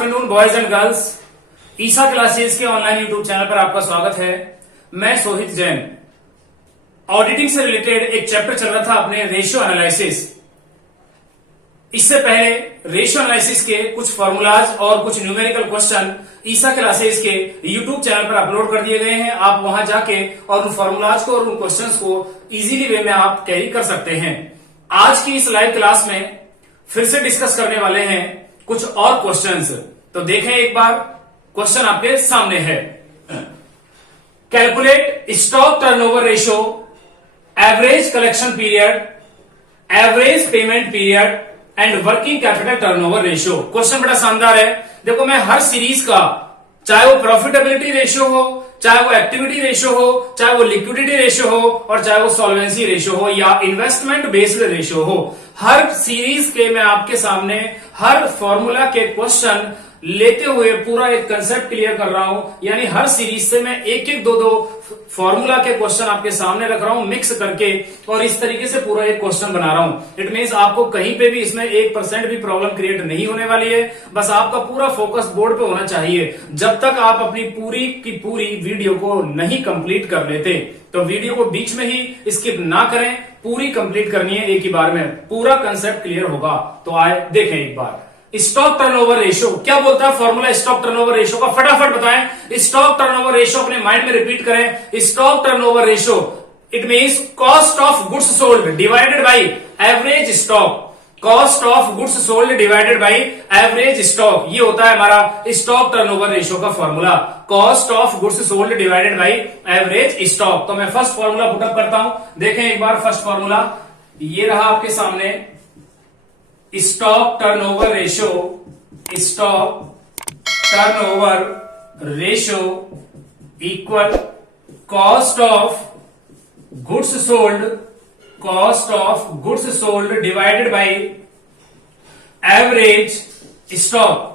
Afternoon boys and girls. Isa classes के online YouTube channel पर आपका स्वागत है। मैं सोहित जैन। ऑडिटिंग से रिलेटेड एक चैप्टर चल रहा था अपने रेशियो एनालिसिस। इससे पहले रेशियो एनालिसिस के कुछ फॉर्मूलाज और कुछ न्यूमेरिकल क्वेश्चन ईसा क्लासेस के यूट्यूब चैनल पर अपलोड कर दिए गए हैं। आप वहां जाके और उन फॉर्मूलाज को और उन क्वेश्चंस को इजीली वे में आप कैरी कर सकते हैं। आज की इस लाइव क्लास में फिर से डिस्कस करने वाले हैं कुछ और क्वेश्चंस। तो देखें एक बार, क्वेश्चन आपके सामने है। Calculate stock turnover ratio, average collection period, average payment period and working capital turnover ratio. Question बड़ा शानदार है। देखो, मैं हर सीरीज का, चाहे वो प्रॉफिटेबिलिटी रेशियो हो, चाहे वो एक्टिविटी रेशियो हो, चाहे वो लिक्विडिटी रेशियो हो और चाहे वो सॉल्वेंसी रेशियो हो या इन्वेस्टमेंट बेस्ड रेशियो हो, हर सीरीज के मैं आपके सामने हर फॉर्मूला के क्वेश्चन लेते हुए पूरा एक कंसेप्ट क्लियर कर रहा हूं। यानी हर सीरीज से मैं एक एक दो फॉर्मूला के क्वेश्चन आपके सामने रख रहा हूं मिक्स करके, और इस तरीके से पूरा एक क्वेश्चन बना रहा हूं। इट मींस आपको कहीं पे भी इसमें 1% भी प्रॉब्लम क्रिएट नहीं होने वाली है। बस आपका पूरा फोकस बोर्ड पे होना चाहिए। जब तक आप अपनी पूरी की पूरी वीडियो को नहीं कंप्लीट कर लेते, तो वीडियो को बीच में ही स्किप ना करें, पूरी कंप्लीट करनी है एक ही बार में, पूरा कंसेप्ट क्लियर होगा। तो आए देखें एक बार। स्टॉक टर्नओवर रेशियो क्या बोलता है फॉर्मूला स्टॉक टर्नओवर रेशियो का, फटाफट बताएं। स्टॉक टर्नओवर रेशियो अपने माइंड में रिपीट करें। Stock turnover ratio it means cost of goods sold divided by average stock. Cost of goods sold divided by average stock, ये होता है हमारा स्टॉक टर्नओवर रेशियो का formula. Cost of goods sold divided by average stock. तो मैं first formula put up करता हूं। देखें एक बार फर्स्ट फॉर्मूला, ये रहा आपके सामने। Stock turnover ratio, stock turnover ratio equal cost of goods sold, cost of goods sold divided by average stock.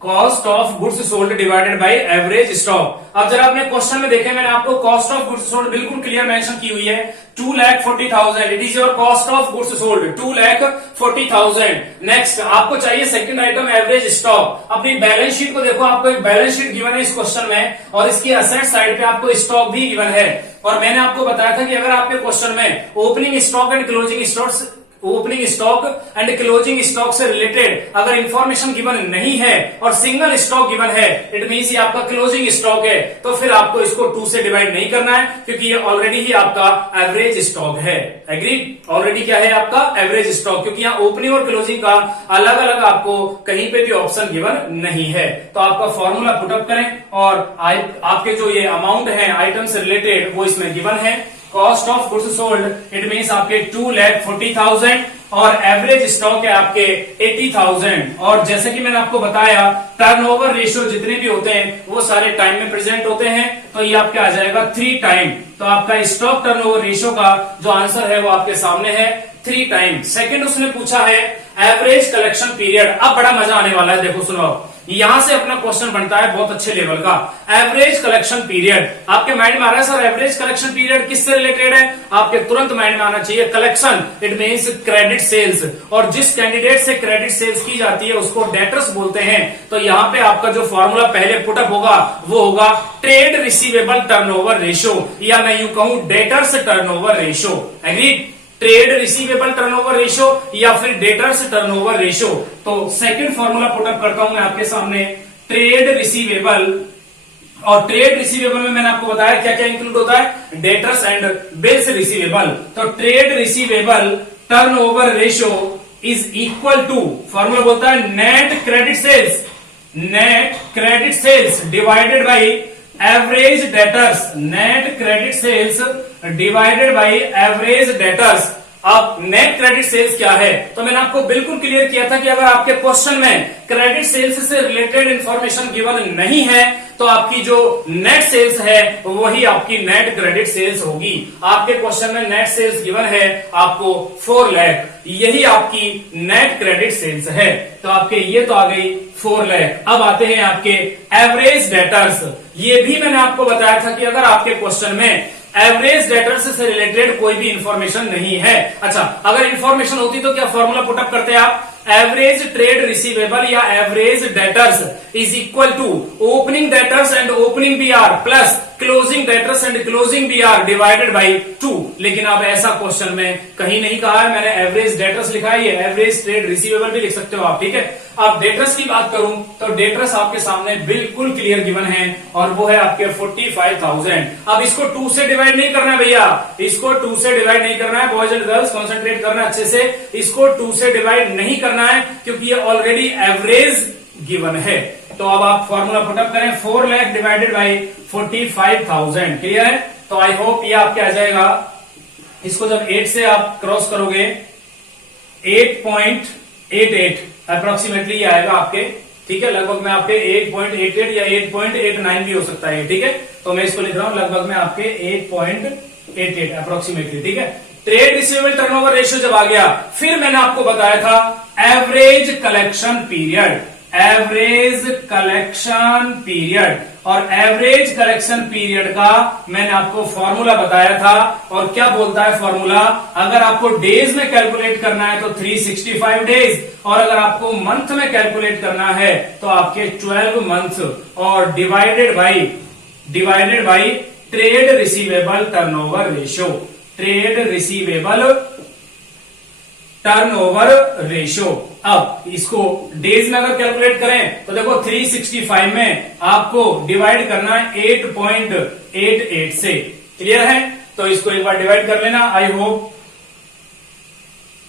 Cost of goods sold divided by average stock. अब जरा अपने क्वेश्चन में देखें, मैंने आपको कॉस्ट ऑफ गुड्स सोल्ड बिल्कुल clear mention की हुई है। 2,40,000 it is your cost of goods sold, 2,40,000। Next आपको चाहिए सेकंड आइटम एवरेज स्टॉक। अपनी बैलेंस शीट को देखो, आपको एक बैलेंस शीट गिवन है इस क्वेश्चन में, और इसकी असेट साइड पे आपको स्टॉक भी गिवन है। और मैंने आपको बताया था कि अगर आपके क्वेश्चन में opening stock and closing stock, opening stock and closing stock से रिलेटेड अगर इंफॉर्मेशन गिवन नहीं है और सिंगल स्टॉक गिवन है, इट मींस ये आपका क्लोजिंग स्टॉक है, तो फिर आपको इसको 2 से डिवाइड नहीं करना है, क्योंकि ये ऑलरेडी ही आपका एवरेज स्टॉक है। एग्रीड? ऑलरेडी क्या है आपका एवरेज स्टॉक, क्योंकि यहाँ ओपनिंग और क्लोजिंग का अलग अलग आपको कहीं पे भी ऑप्शन गिवन नहीं है। तो आपका फॉर्मूला पुटअप करें और आपके जो ये अमाउंट है आइटम से रिलेटेड वो इसमें गिवन है। Cost of goods sold it means आपके 2,40,000 और एवरेज स्टॉक है आपके 80,000। और जैसे कि मैंने आपको बताया, टर्नओवर रेशियो जितने भी होते हैं वो सारे टाइम में प्रेजेंट होते हैं, तो ये आपके आ जाएगा 3 टाइम। तो आपका स्टॉक टर्नओवर रेशियो का जो आंसर है वो आपके सामने है 3 टाइम। सेकंड उसने पूछा है एवरेज कलेक्शन पीरियड। अब बड़ा मजा आने वाला है, देखो सुनो, यहां से अपना क्वेश्चन बनता है बहुत अच्छे लेवल का। एवरेज कलेक्शन पीरियड आपके माइंड में आ रहा है, सर एवरेज कलेक्शन पीरियड किससे रिलेटेड है? आपके तुरंत माइंड में आना चाहिए collection, it means credit sales. और जिस कैंडिडेट से क्रेडिट सेल्स की जाती है उसको डेटर्स बोलते हैं। तो यहां पे आपका जो फॉर्मूला पहले पुटअप होगा वो होगा ट्रेड रिसीवेबल टर्नओवर रेशियो, या मैं यूं कहूं debtors turnover ratio. Agreed? Trade receivable turnover ratio या फिर डेटर्स टर्नओवर रेशियो। तो सेकंड फॉर्मूला पुटअप करता हूं मैं आपके सामने, ट्रेड रिसीवेबल। और ट्रेड रिसीवेबल में मैंने आपको बताया क्या क्या इंक्लूड होता है, डेटर्स एंड बिल्स रिसीवेबल। तो trade receivable turnover ratio is equal to, formula बोलता है net credit sales, net credit sales divided by average debtors, net credit sales divided by average debtors. अब नेट क्रेडिट सेल्स क्या है, तो मैंने आपको बिल्कुल क्लियर किया था कि अगर आपके क्वेश्चन में क्रेडिट सेल्स से रिलेटेड इंफॉर्मेशन गिवन नहीं है, तो आपकी जो नेट सेल्स है वही आपकी नेट क्रेडिट सेल्स होगी। आपके क्वेश्चन में नेट सेल्स गिवन है आपको 4 लाख, यही आपकी नेट क्रेडिट सेल्स है। तो आपके ये तो आ गई 4 लाख। अब आते हैं आपके एवरेज डेटर्स। ये भी मैंने आपको बताया था कि अगर आपके क्वेश्चन में एवरेज डेटर्स से रिलेटेड कोई भी इंफॉर्मेशन नहीं है, अच्छा अगर इंफॉर्मेशन होती तो क्या फॉर्मूला पुटअप करते आप, एवरेज ट्रेड रिसीवेबल या average debtors is equal to opening debtors and opening BR plus closing debtors and closing BR divided by 2। लेकिन अब ऐसा क्वेश्चन में कहीं नहीं कहा है, मैंने एवरेज डेटर्स लिखा है, ये एवरेज ट्रेड रिसीवेबल भी लिख सकते हो आप, ठीक है। अब डेटर्स की बात करूं तो डेटर्स आपके सामने बिल्कुल क्लियर गिवन है और वो है आपके 45,000। अब इसको 2 से डिवाइड नहीं करना है भैया, इसको 2 से डिवाइड नहीं करना है, बॉयज एंड गर्ल्स कॉन्सेंट्रेट करना अच्छे से। इसको 2 से डिवाइड नहीं करना है क्योंकि ये ऑलरेडी एवरेज गिवन है। तो अब आप फॉर्मूला पुटअप करें, 4 लाख डिवाइडेड बाई 45,000, क्लियर है। तो आई होप ये आपके आ जाएगा, इसको जब 8 से आप क्रॉस करोगे 8.88 अप्रोक्सीमेटली ये आएगा आपके, ठीक है। लगभग में आपके 8.88 या 8.89 भी हो सकता है, ठीक है। तो मैं इसको लिख रहा हूं लगभग में आपके 8.88 अप्रोक्सीमेटली, ठीक है। ट्रेड रिसीवेबल टर्नओवर रेशियो जब आ गया, फिर मैंने आपको बताया था average collection period, average collection period, और एवरेज कलेक्शन पीरियड का मैंने आपको फॉर्मूला बताया था। और क्या बोलता है फॉर्मूला, अगर आपको डेज में कैलकुलेट करना है तो 365 डेज, और अगर आपको मंथ में कैलकुलेट करना है तो आपके 12 मंथ, और divided by trade receivable turnover ratio, trade receivable turnover ratio. अब इसको डेज में अगर कैलकुलेट करें तो देखो 365 में आपको डिवाइड करना है 8.88 से, क्लियर है। तो इसको एक बार डिवाइड कर लेना, आई होप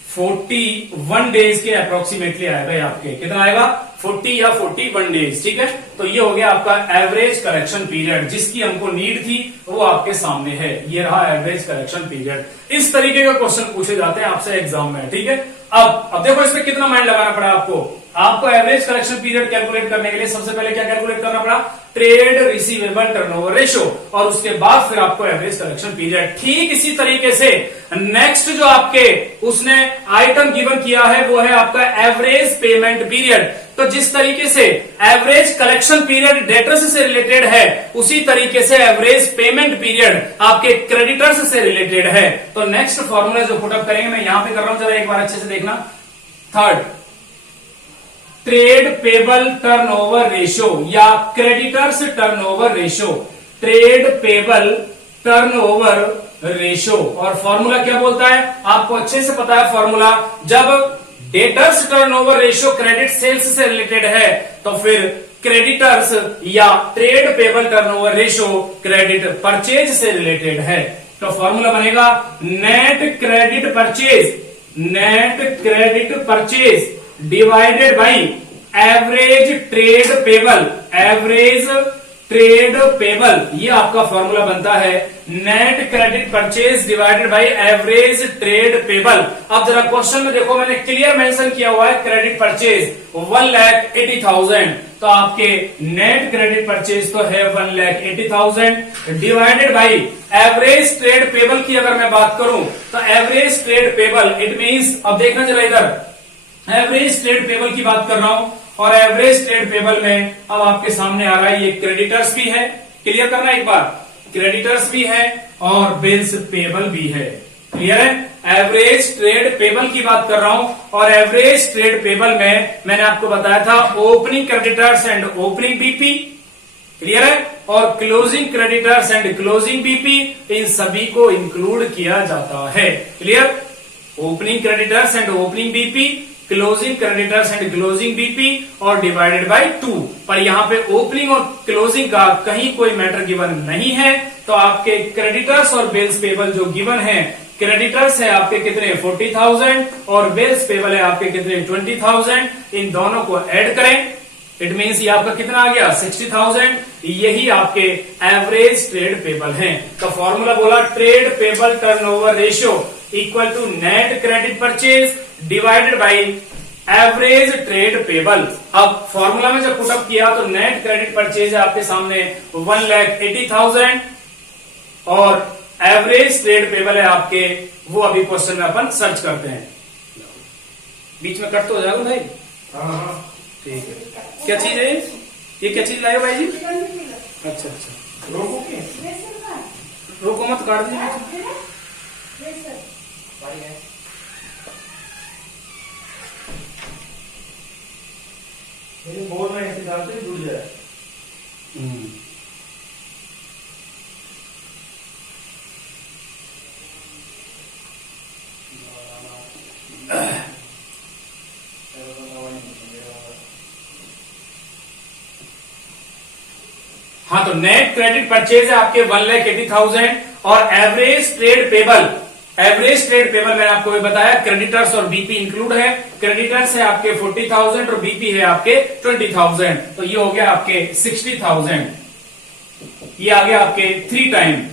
41 डेज के अप्रोक्सीमेटली आएगा आपके, कितना आएगा 40 या 41 डेज, ठीक है। तो ये हो गया आपका एवरेज कलेक्शन पीरियड, जिसकी हमको नीड थी वो आपके सामने है, ये रहा एवरेज कलेक्शन पीरियड। इस तरीके का क्वेश्चन पूछे जाते हैं आपसे एग्जाम में, ठीक है। अब देखो इसमें कितना माइंड लगाना पड़ा आपको एवरेज कलेक्शन पीरियड कैलकुलेट करने के लिए सबसे पहले क्या कैलकुलेट करना पड़ा, ट्रेड रिसीवेबल टर्नओवर रेशियो, और उसके बाद फिर आपको एवरेज कलेक्शन पीरियड। ठीक इसी तरीके से नेक्स्ट जो आपके उसने आइटम गिवन किया है वो है आपका एवरेज पेमेंट पीरियड। तो जिस तरीके से एवरेज कलेक्शन पीरियड डेटर्स से रिलेटेड है, उसी तरीके से एवरेज पेमेंट पीरियड आपके क्रेडिटर्स से रिलेटेड है। तो नेक्स्ट फॉर्मूला जो पुटअप करेंगे, मैं यहां पे कर रहा हूं, जरा एक बार अच्छे से देखना। Third, trade payable turnover ratio या creditors turnover ratio, trade payable turnover ratio. और फॉर्मूला क्या बोलता है, आपको अच्छे से पता है फॉर्मूला। जब debtors turnover ratio credit sales से रिलेटेड है तो फिर क्रेडिटर्स या trade payable turnover ratio credit purchase से रिलेटेड है। तो फॉर्मूला बनेगा net credit purchase divided by average trade payable, average trade payable, ये आपका फॉर्मूला बनता है net credit purchase divided by average trade payable. अब जरा क्वेश्चन में देखो, मैंने क्लियर मेंशन किया हुआ है क्रेडिट परचेज 1,80,000, तो आपके नेट क्रेडिट परचेज तो है 1,80,000 divided by average trade payable की अगर मैं बात करूं तो average trade payable it means, अब देखना जरा इधर, एवरेज ट्रेड पेबल की बात कर रहा हूं, और एवरेज ट्रेड पेबल में अब आपके सामने आ रहा है ये क्रेडिटर्स भी है, क्लियर करना एक बार, क्रेडिटर्स भी है और बिल्स पेबल भी है, क्लियर है। एवरेज ट्रेड पेबल की बात कर रहा हूं, और एवरेज ट्रेड पेबल में मैंने आपको बताया था opening creditors and opening BP, clear है, और closing creditors and closing BP, इन सभी को इंक्लूड किया जाता है, clear. Opening creditors and opening BP, closing creditors and closing BP, और डिवाइडेड बाय 2। पर यहां पे ओपनिंग और क्लोजिंग का कहीं कोई मैटर गिवन नहीं है, तो आपके क्रेडिटर्स और बिल्स पेबल जो गिवन है, क्रेडिटर्स है आपके कितने 40,000 और बिल्स पेबल है आपके कितने 20,000, इन दोनों को ऐड करें, इट मीन्स ये आपका कितना आ गया 60,000, यही आपके एवरेज ट्रेड पेबल हैं। तो फॉर्मूला बोला trade payable turnover ratio equal to net credit purchase divided by average trade payable. अब फॉर्मूला में जब पुटअप किया तो नेट क्रेडिट परचेज है आपके सामने 1,80,000 और एवरेज ट्रेड पेबल है आपके, वो अभी क्वेश्चन में अपन सर्च करते हैं। बीच में कट तो हो जाएगा भाई, हाँ ठीक है। क्या चीज है ये क्या चीज लाए भाई जी? अच्छा अच्छा, रोको मत, काट दीजिए। हाँ, तो नेट क्रेडिट परचेज है आपके 1,80,000 और एवरेज ट्रेड पेबल मैंने आपको भी बताया, क्रेडिटर्स और बीपी इंक्लूड है। क्रेडिटर्स है आपके 40,000 और बीपी है आपके 20,000, तो ये हो गया आपके 60,000। ये आ गया आपके 3 टाइम।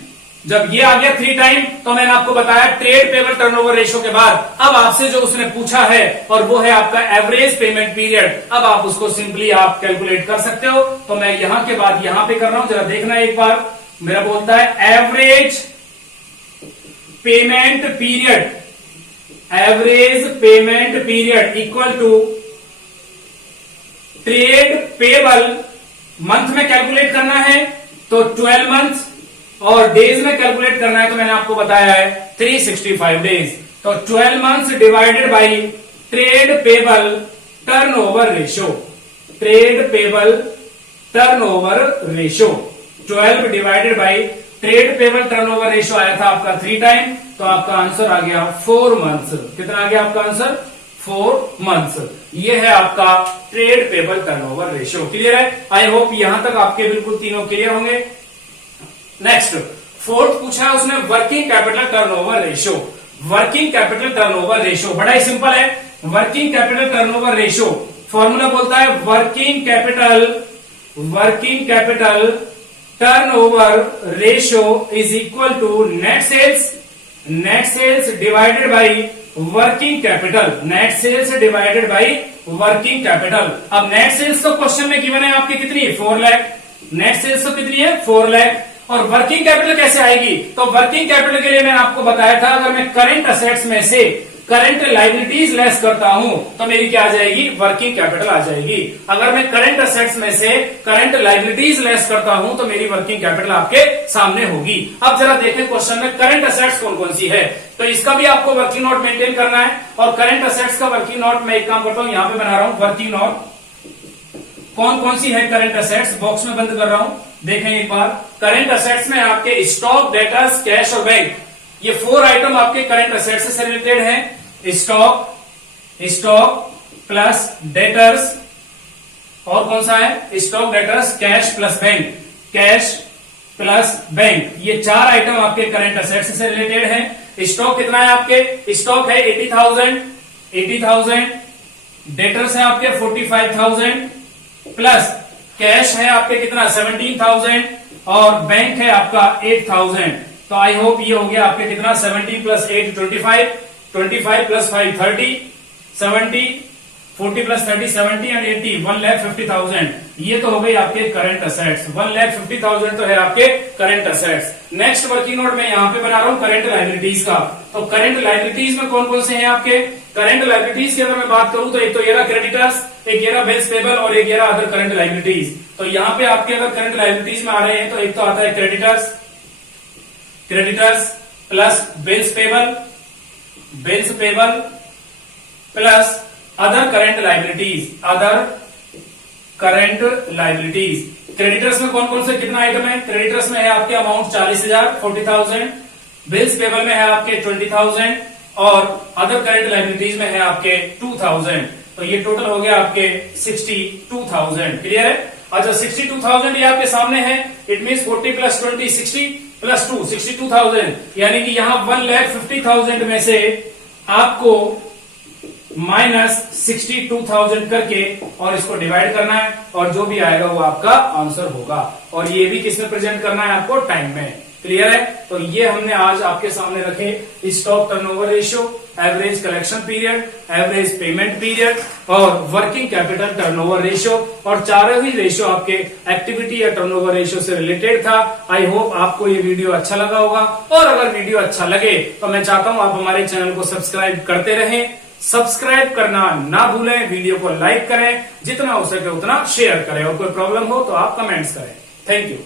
जब ये आ गया 3 टाइम, तो मैंने आपको बताया ट्रेड पेबल टर्नओवर रेशियो के बाद अब आपसे जो उसने पूछा है और वो है आपका एवरेज पेमेंट पीरियड। अब आप उसको सिंपली आप कैलकुलेट कर सकते हो। तो मैं यहां के बाद यहां पे कर रहा हूं, जरा देखना एक बार। मेरा बोलता है average payment period equal to trade payable. Month में कैलकुलेट करना है तो 12 मंथ और डेज में कैलकुलेट करना है तो मैंने आपको बताया है 365 डेज। तो 12 months divided by trade payable turnover ratio. 12 divided by trade payable turnover ratio आया था आपका 3 टाइम, तो आपका आंसर आ गया 4 मंथ्स। कितना आ गया आपका आंसर? 4 मंथ्स। ये है आपका trade payable turnover ratio. Clear है? आई होप यहां तक आपके बिल्कुल तीनों क्लियर होंगे। नेक्स्ट 4th पूछा है उसने working capital turnover ratio. Working capital turnover ratio बड़ा ही सिंपल है। Working capital turnover ratio formula बोलता है working capital turnover ratio is equal to net sales divided by working capital. अब नेट सेल्स तो क्वेश्चन में गिवन है आपकी कितनी है? 4 लाख। नेट सेल्स तो कितनी है? 4 लाख। और वर्किंग कैपिटल कैसे आएगी? तो वर्किंग कैपिटल के लिए मैंने आपको बताया था, अगर मैं करंट असेट्स में से करंट लायबिलिटीज लेस करता हूं तो मेरी क्या आ जाएगी? वर्किंग कैपिटल आ जाएगी। अगर मैं करंट असेट्स में से करंट लायबिलिटीज लेस करता हूं तो मेरी वर्किंग कैपिटल आपके सामने होगी। अब जरा देखें क्वेश्चन में करंट असेट्स कौन कौन सी है, तो इसका भी आपको वर्किंग नोट मेंटेन करना है। और करंट असेट्स का वर्किंग नोट मैं एक काम करता हूं, यहां पे बना रहा हूं वर्किंग नोट। कौन कौन सी है करंट असेट्स? बॉक्स में बंद कर रहा हूं, देखें एक बार। करंट असेट्स में आपके स्टॉक, डेटर्स, कैश और बैंक, ये 4 आइटम आपके करंट असेट्स से रिलेटेड हैं। स्टॉक प्लस डेटर्स, और कौन सा है? Stock, debtors, cash plus bank. ये 4 आइटम आपके करंट असेट्स से रिलेटेड हैं। स्टॉक कितना है आपके? स्टॉक है 80,000। डेटर्स है आपके 45,000 प्लस कैश है आपके कितना? 17,000 और बैंक है आपका 8,000। तो आई होप ये हो गया आपके कितना? 17 प्लस 8 25 प्लस 5 30, 70, 40 प्लस 30 70 एंड 80 1,50,000। ये तो हो गई आपके करंट असेट्स। 1,50,000 तो है आपके current assets. Next working note में यहां पे बना रहा हूं करंट लायबिलिटीज का। तो करंट लायबिलिटीज में कौन कौन से हैं आपके? करंट लायबिलिटीज की अगर मैं बात करूं तो एक तो ये रहा क्रेडिटर्स, एक ये रहा बिल्स पेबल और एक ये रहा अदर करंट लायबिलिटीज। तो यहां पे आपके अगर करंट लायबिलिटीज में आ रहे हैं तो एक तो आता है creditors plus bills payable plus other current liabilities. Creditors में कौन कौन से कितना आइटम है? क्रेडिटर्स में है आपके अमाउंट 40,000 40,000, बिल्स पेबल में है आपके 20,000 और अदर करंट लायबिलिटीज में है आपके 2,000। तो ये टोटल हो गया आपके 62,000। क्लियर है? अच्छा 62,000 ये आपके सामने है। इट मीन 40 प्लस 20 60 प्लस 2 62,000, यानी कि यहां 1,50,000 में से आपको माइनस 62,000 करके और इसको डिवाइड करना है और जो भी आएगा वो आपका आंसर होगा। और ये भी किसमें प्रेजेंट करना है आपको? टाइम में। क्लियर है? तो ये हमने आज आपके सामने रखे stock turnover ratio, average collection period, average payment period और वर्किंग कैपिटल टर्नओवर रेशियो। और चारों ही रेशियो आपके एक्टिविटी या टर्नओवर रेशियो से रिलेटेड था। आई होप आपको ये वीडियो अच्छा लगा होगा। और अगर वीडियो अच्छा लगे तो मैं चाहता हूं आप हमारे चैनल को सब्सक्राइब करते रहें। सब्सक्राइब करना ना भूलें, वीडियो को लाइक करें, जितना हो सके उतना शेयर करें और कोई प्रॉब्लम हो तो आप कमेंट्स करें। Thank you.